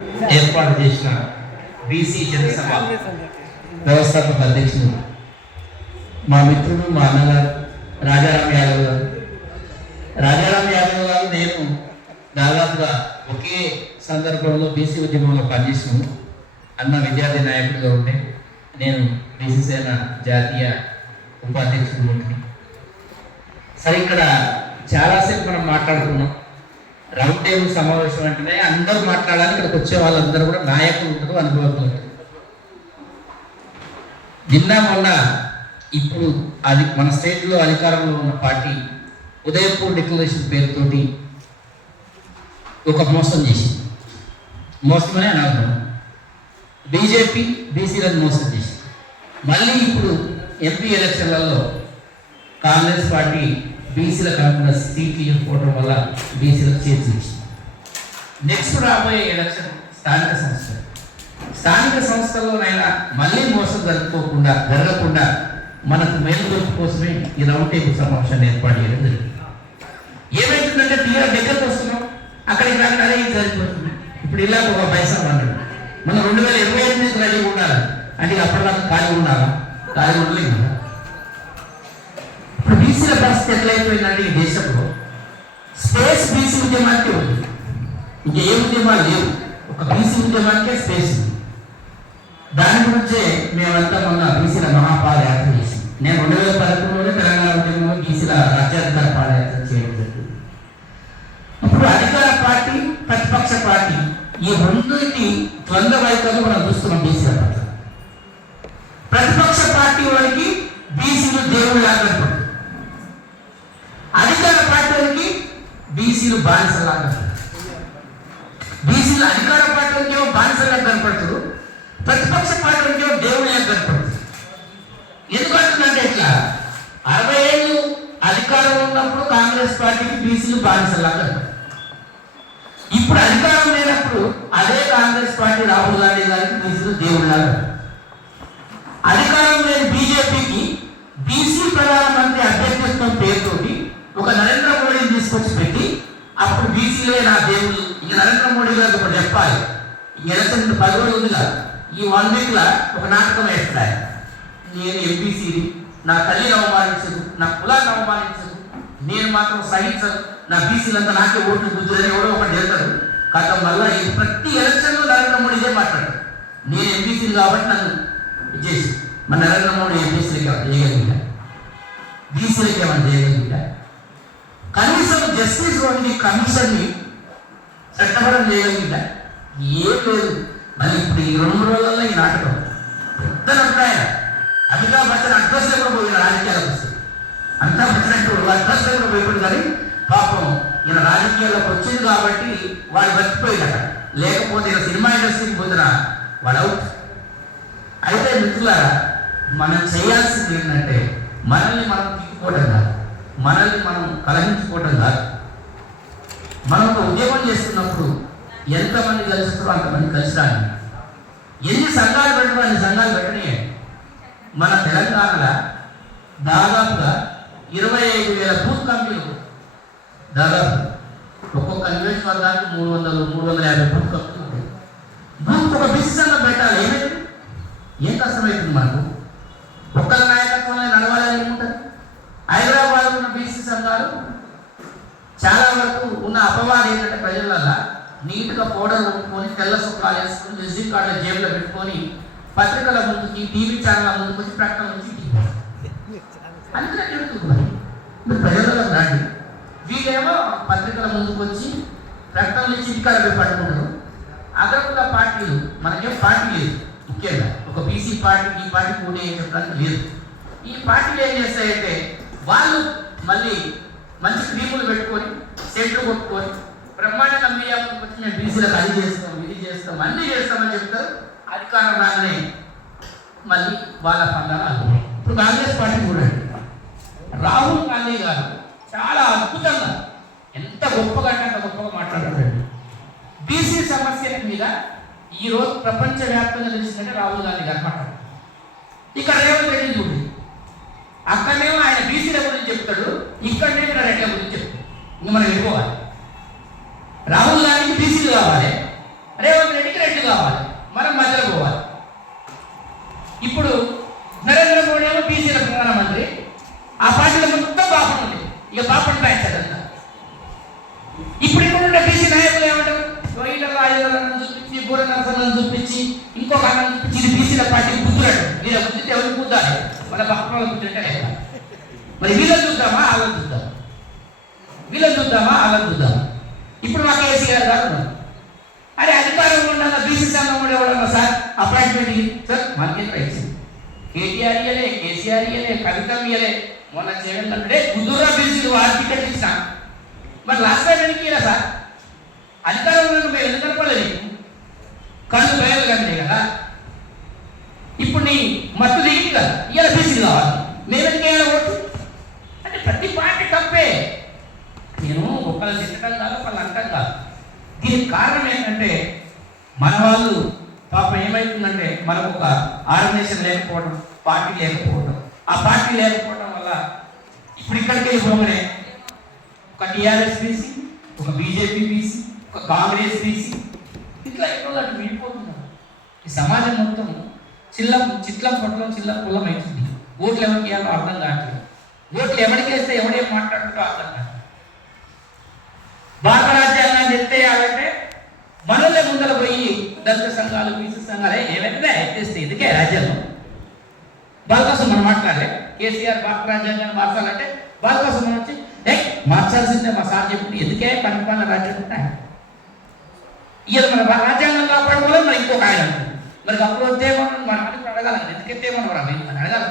ఏర్పాటు చేసిన బీసీ జనసభ వ్యవస్థాపక అధ్యక్షుడు మా మిత్రుడు మా అన్నగారు రాజారాం యాదవ్ గారు. రాజారాం యాదవ్ గారు నేను దాదాపుగా ఒకే సందర్భంలో బీసీ ఉద్యమంలో పనిచేసినాము. అన్న విద్యార్థి నాయకుడిగా ఉంటే నేను బీసీ సేన జాతీయ ఉపాధ్యక్షుడు ఉంటుంది. సరే, ఇక్కడ చాలాసేపు మనం మాట్లాడుకున్నాం. రౌండ్ టేబుల్ సమావేశం అంటేనే అందరూ మాట్లాడాలి. ఇక్కడికి వచ్చే వాళ్ళందరూ కూడా నాయకులు ఉంటారు, అనుభవజ్ఞులు ఉంటారు. నిన్న మొన్న ఇప్పుడు అది మన స్టేట్లో అధికారంలో ఉన్న పార్టీ ఉదయపూర్ డిక్లరేషన్ పేరుతోటి ఒక మోసం చేసింది. మోసమనే అనాలి. బీజేపీ బీసీలను మోసం చేసింది. మళ్ళీ ఇప్పుడు ఎంపీ ఎలక్షన్లలో కాంగ్రెస్ పార్టీ బీసీలకు అనుకున్న సీట్లు ఇవ్వకపోవడం వల్ల బీసీలకు చేర్చింది. నెక్స్ట్ రాబోయే ఎలక్షన్ స్థానిక సంస్థల్లోనైనా మళ్ళీ మోసం జరగకుండా మనకు మేలుకొల్పు కోసమే ఈ రౌండ్ టేబుల్ సమావేశాన్ని ఏర్పాటు చేయడం జరిగింది. ఏమైతుందంటే తీరా దగ్గరకు వస్తున్నాం, అక్కడికి రాక అదే ఇది జరిగిపోతుంది. ఇప్పుడు ఇలా ఒక పైసా అన్నాడు, మనం 2028 రెడీ ఉండాలి అంటే అప్పటిదాకా ఖాళీ ఉండాలా? ఖాళీ ఉండలేదు కదా. ఇప్పుడు బీసీల పరిస్థితి ఎట్లయిపోయిందంటే ఈ దేశంలో స్పేస్ బీసీ ఉద్యమానికి ఉంది, ఇంకా ఏ ఉద్యమాలు లేవు. ఒక బీసీ ఉద్యమానికే స్పేస్ ఉంది. దాని గురించే మేమంతా మొన్న బీసీల మహాపాదయాత్ర చేసింది. నేను 2011లోనే తెలంగాణ ఉద్యమంలో బీసీల రాజ్యాధికార పాదయాత్ర చేయడం జరిగింది. ఇప్పుడు అధికార పార్టీ ప్రతిపక్ష పార్టీ ఈ రెండింటి ద్వంద్వ వైఖరిని మనం చూస్తున్నాం. బీసీల పట్ల ప్రతిపక్ష పార్టీ వారికి బీసీలు దేవుళ్ళు లాగా, అధికార పార్టీ వారికి బీసీలు బానిసలాగా. బీసీలు అధికార పార్టీ వారికి ఏమో బానిసలాగా కనపడుతున్నారు, ప్రతిపక్ష పార్టీ వారికి ఏమో దేవుళ్ళగా కనపడుతుంది. ఎందుకంటుందంటే ఇట్లా 60 ఏళ్ళు అధికారంలో ఉన్నప్పుడు కాంగ్రెస్ పార్టీకి బీసీలు బానిసలాగా, ఇప్పుడు అధికారం లేనప్పుడు అదే కాంగ్రెస్ పార్టీ రాహుల్ గాంధీ గారికి బీసీలు దేవుళ్ళగా, అధికారం లేని బీజేపీకి బీసీ ప్రధానమంత్రి అభ్యర్థిత్వం పేరుతోటి ఒక నరేంద్ర మోడీని తీసుకొచ్చి పెట్టి అప్పుడు బీసీలే నా దేవుళ్ళు. ఇక నరేంద్ర మోడీ గారికి ఒకటి చెప్పాలి, ఈ ఎలక్షన్ 10 రోజులు ఉందిగా, ఈ 1 వీక్ లా ఒక నాటకం వేస్తాయి. నేను ఎంపీసీని, నా తల్లిని అవమానించదు, నా కులాన్ని అవమానించదు, నేను మాత్రం సహించదు, నా బీసీలంతా నాకే ఓట్లు గుర్తులని ఎవడో ఒకటి వెళ్తారు. కాక మళ్ళీ ప్రతి ఎలక్షన్లో నరేంద్ర మోడీ ఇదే మాట్లాడు, నేను ఎంపీసీని కాబట్టి నన్ను చేసి మన నరేంద్ర మోడీ ఎంపీసీలకి ఏమైనా చేయగలిగిన, బీసీలకి ఏమైనా చేయగలిగిన, కనీసం జస్టిస్ ఓన్లీ కమిషన్ని చట్టబరం చేయగలిగిన ఏం లేదు. మళ్ళీ ఇప్పుడు ఈ 2 రోజుల్లో ఈ నాటకం పెద్ద అభిప్రాయం. అమితాబ్ బచ్చన్ అడ్రస్లో కూడా పోయిన రాజకీయాలకు వస్తుంది, అమితాబ్ బచ్చన్ అంటే అడ్రస్లో కూడా పోయిపోయింది. కానీ పాపం ఈయన రాజకీయాల్లోకి వచ్చింది కాబట్టి వాడు బతికిపోయిందట, లేకపోతే ఈయన సినిమా ఇండస్ట్రీకి పోతున్న వాడు అవుట్. అయితే మిత్రులారా, మనం చేయాల్సింది ఏంటంటే మనల్ని మనం తిట్టుకోవడం కాదు, మనల్ని మనం కలహించుకోవడం కాదు. మనం ఒక ఉద్యమం చేస్తున్నప్పుడు ఎంతమంది కలుస్తారో అంతమంది కలిసిరాని, ఎన్ని సంఘాలు పెట్టడం అన్ని సంఘాలు పెట్టనే. మన తెలంగాణలో దాదాపుగా 25,000 బూత్ కమిటీలు, దాదాపు ఒక్కొక్క నియోజకవర్గానికి 300-350 బూత్ కమిటీలు ఉంటాయి. బూత్ ఒక బీసీ సంఘం పెట్టాలి, ఏమైంది? ఏం కష్టమవుతుంది మనకు? ఒక్కరి నాయకత్వంలో నడవాలని ఏముంటుంది? హైదరాబాద్ ఉన్న బీసీ సంఘాలు చాలా వరకు ఉన్న అపవాదం ఏంటంటే ప్రజలలో నీట్గా పౌడర్ కొనుక్కొని తెల్ల సొక్కాలు వేసుకొని విజిటింగ్ కార్డుల జేబులో పెట్టుకొని పత్రికల ముందుకి టీవీ ఛానల్ ముందుకు వచ్చి ప్రకటన నుంచి అందుకే తిరుగుతున్నారు. మీరు ప్రజలలో రండి, వీళ్ళేమో పత్రికల ముందుకు వచ్చి ప్రకటనలు ఇచ్చి ఇంటికాడ పట్టుకుంటారు. అగ్రకుల పార్టీలు, మనకేం పార్టీ లేదు ముఖ్యంగా, ఒక బీసీ పార్టీ ఈ పార్టీ కూడా ఏం చెప్పడానికి లేదు. ఈ పార్టీలు ఏం చేస్తాయంటే వాళ్ళు మళ్ళీ మంచి క్రీములు పెట్టుకొని సెంట్లు కొట్టుకొని బ్రహ్మాండంగా మీడియా ముందుకు వచ్చి మేము బీసీలకు అది చేస్తాం ఇది చేస్తాం అన్నీ చేస్తామని చెప్తారు. అధికారం రాగానే మళ్ళీ వాళ్ళ పందాలు. ఇప్పుడు కాంగ్రెస్ పార్టీ చూడండి, రాహుల్ గాంధీ గారు చాలా అద్భుతంగా ఎంత గొప్పగా అంటే అంత గొప్పగా మాట్లాడారండి. బీసీ సమస్యల మీద ఈరోజు ప్రపంచవ్యాప్తంగా తెలిసిందంటే రాహుల్ గాంధీ గారు మాట్లాడారు. ఇక్కడ రేవంత్ రెడ్డి చూడండి, అక్కడనేమో ఆయన బీసీల గురించి చెప్తాడు, ఇక్కడనేమో రెడ్ల గురించి చెప్తాడు. ఇంక మనం వెళ్ళిపోవాలి. రాహుల్ గాంధీకి బీసీలు కావాలి, రేవంత్ రెడ్డికి మనం మధ్యలో పోవాలి. ఇప్పుడు నరేంద్ర మోడీ ఏమో బీసీల ప్రధానమంత్రి, ఆ పార్టీలో మొత్తం బాపం ఉంది, ఇక బాపం బ్యాచ్ అదంతా. ఇప్పుడు ఇక్కడ ఉండే బీసీ నాయకులు ఏమంటారు, వీళ్ళలో ఆయుధాలను చూపించి, బూర నరసలను చూపించి, ఇంకొక అన్నం చూపించి, ఇది బీసీల పార్టీ బుద్ధురాడు, వీళ్ళ బుద్ధితే ఎవరు బుద్ధాలి, మన భక్తుల బుద్ధింటే లేదా? మరి వీళ్ళని చూద్దామా వాళ్ళని చూద్దాం, వీళ్ళని చూద్దామా వాళ్ళని చూద్దామా? ఇప్పుడు మా కేసీఆర్ గారు ఉన్నారు, అరే అధికారంలో ఉండాల బీసీ సంఘం కూడా ఎవడన్నా సార్ అపాయింట్మెంట్ సార్ మనకేం ఇచ్చింది, కేటీఆర్ ఇయ్యలే, కేసీఆర్ ఇయ్యలే, కవిత ఇయ్యలే, మొన్న జగన్ అంటే బుద్ధురా బీసీలు వారి టికెట్ ఇచ్చిన, మరి లాస్ట్ టైం ఎందుకు సార్ అధికారంలో మేము ఎందుకు కనపడలేదు, కళ్ళు ప్రయోగం కంటే కదా. ఇప్పుడు నీ మత్తు దిగింది కదా, ఇవాళ బీసీలు కావాలి, మేమెందుకు వేయాలి అంటే ప్రతి పార్టీ తప్పే. నేను ఒకళ్ళు తిట్టడం కాదు, ఒకళ్ళు అంటం కాదు. దీనికి కారణం ఏంటంటే మన వాళ్ళు పాపం ఏమవుతుందంటే మనకు ఒక ఆర్గనైజేషన్ లేకపోవడం, పార్టీ లేకపోవడం, ఆ పార్టీ లేకపోవడం వల్ల ఇప్పుడు ఇక్కడికి వెళ్ళిపోగానే ఒక టీఆర్ఎస్ బీసీ, ఒక బీజేపీ బీసీ, ఒక కాంగ్రెస్ బీసీ, ఇట్లా ఎక్కడో అటు విడిపోతున్నారు. ఈ సమాజం మొత్తం చిట్లం పొట్లం చిల్లం కులం అవుతుంది. ఓట్లు ఎవరికి వేయాలో అర్థం కావట్లేదు, ఓట్లు ఎవరికి వేస్తే ఎవడేం మాట్లాడుతుందో అర్థం కాదు. భారత రాజ్యాంగాన్ని ఎత్తేయాలంటే మనల్ని ముందర పోయి దళిత సంఘాలు, బీసీ సంఘాలు ఏమైతే ఎత్తేస్తే ఎందుకే రాజ్యాంగం వాళ్ళ కోసం మనం మాట్లాడలే. కేసీఆర్ భారత రాజ్యాంగాన్ని మార్చాలంటే వాళ్ళ కోసం మనం వచ్చి మార్చాల్సిందే మా సార్ చెప్పింది, ఎందుకే పరిపాలన రాజ్యాంగం ఉంటాయి. ఇవాళ మన రాజ్యాంగం కాపాడుకోవాలి, మరి ఇంకొక ఆయన మరి అప్పుడు వస్తే మనం అడగాలి, ఎందుకెత్తే మనం అడగాలి.